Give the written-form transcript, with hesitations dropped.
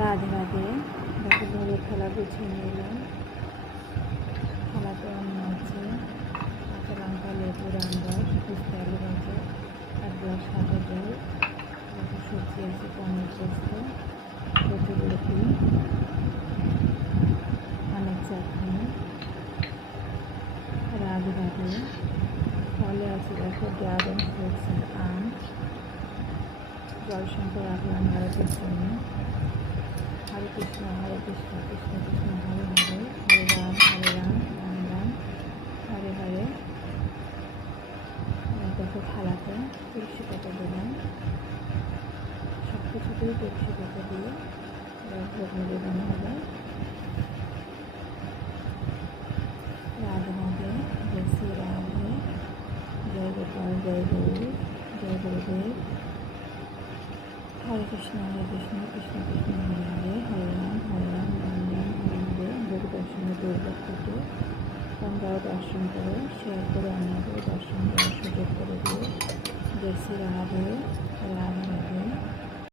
রাধে রাধে। দেখো ভোরের থালা গুছিয়ে নিলাম। থালাতে অন্য আছে কাঁচা লঙ্কা, লেবু, রামরস, ফুচকা, আলু ভাজা, 1 গ্লাস সাদা জল, দেখো সবজি আছে পনির, পোস্ত, কচুরলতি, অনেক চাটনি। রাধে রাধে। ফলে আছে দেখো ড্রাগন ফ্রুটস, আম, জলশঙ্কর রাখলাম ভারতের জন্য। হরে কৃষ্ণ কৃষ্ণ কৃষ্ণ হরে হরে, হরে রাম রাম রাম হরে হরে। দেখো থালাতে তুলসী পাতা দিলাম, সব কিছুতেই তুলসী পাতা দিয়ে ভোগ নিবেদন হবে। রাধে রাধে, জয় শ্রী রাধে, জয় গোপাল, জয় গৌরী, জয় গুরুদেব। হরে কৃষ্ণ কৃষ্ণ কৃষ্ণ হরে হরে, হরে রাম রাম রাম হরে হরে। ভোগ দর্শনে দুর্লভ থেকে তোমরাও দর্শন করো, শেয়ার করে অন্যদের দর্শন করার সুযোগ করে দিও। জয় শ্রী রাধে রাধে।